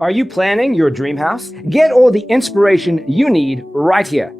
Are you planning your dream house? Get all the inspiration you need right here.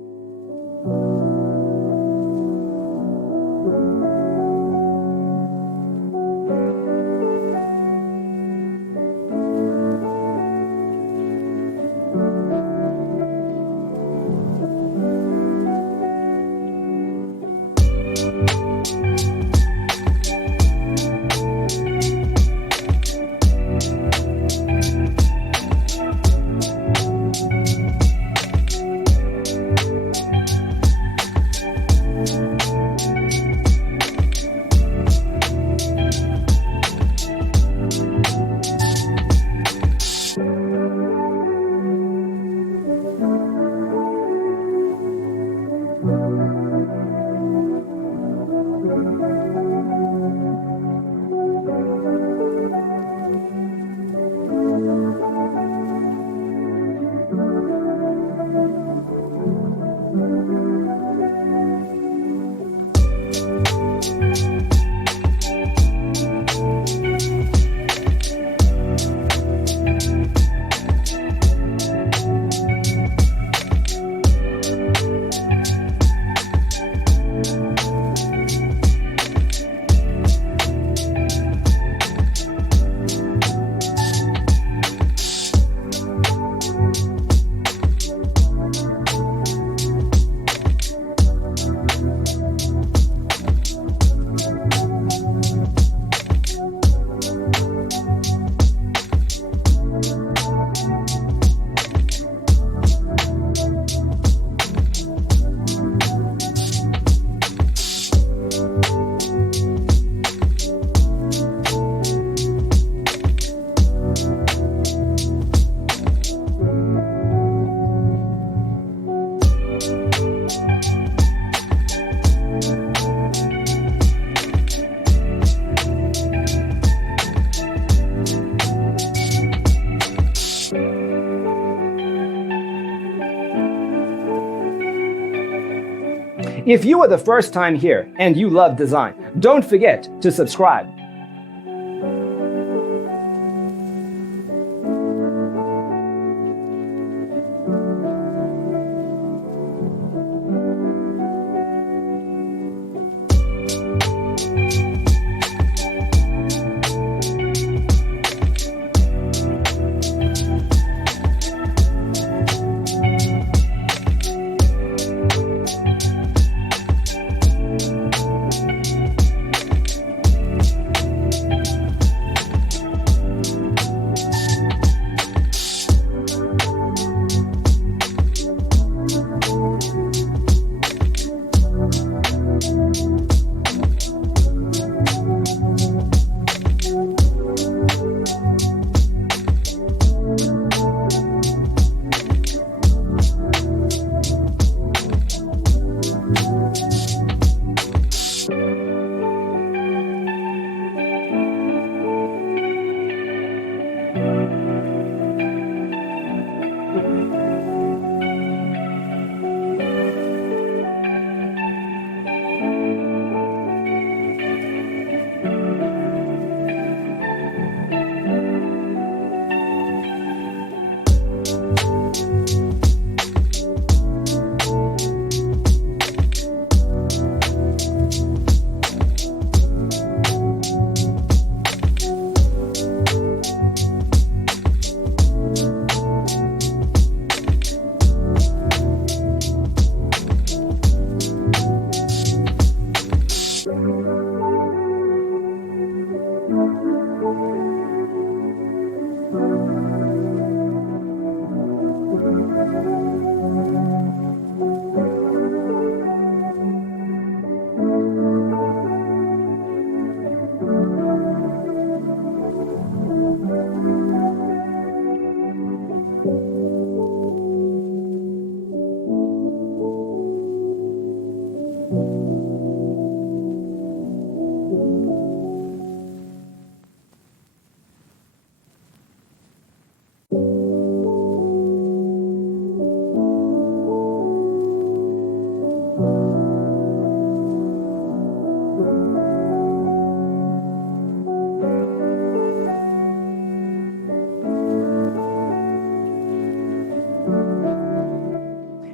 If you are the first time here and you love design, don't forget to subscribe.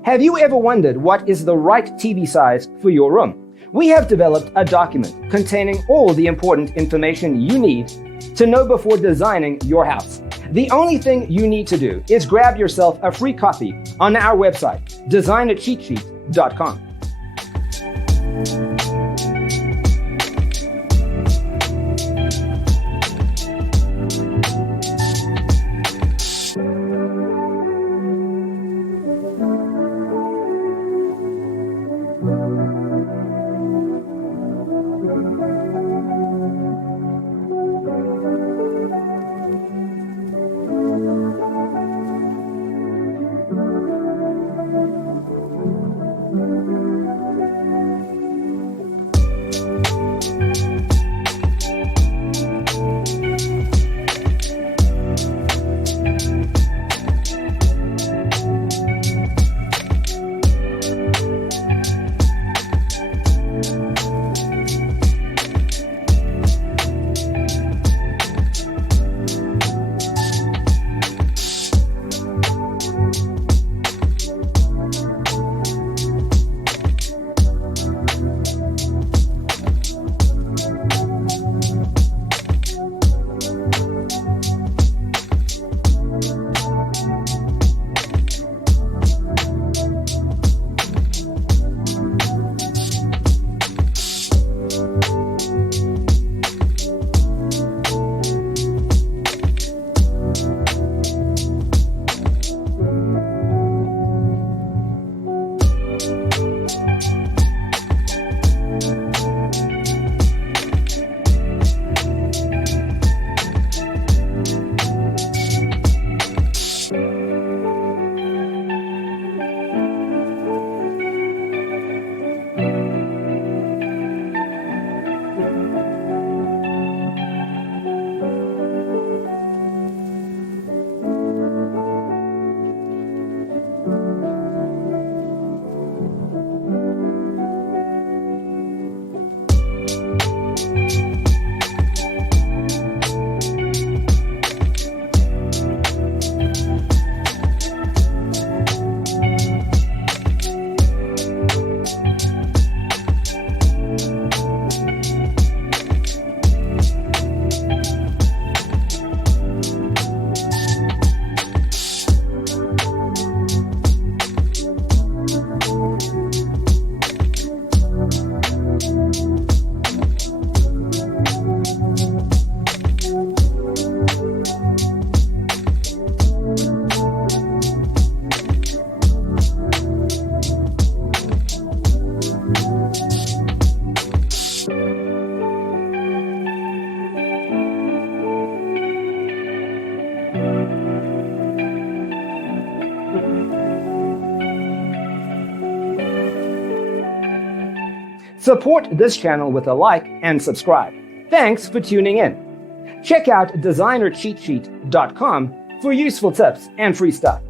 Have you ever wondered what is the right TV size for your room? We have developed a document containing all the important information you need to know before designing your house. The only thing you need to do is grab yourself a free copy on our website, designercheatsheet.com. Support this channel with a like and subscribe. Thanks for tuning in. Check out designercheatsheet.com for useful tips and free stuff.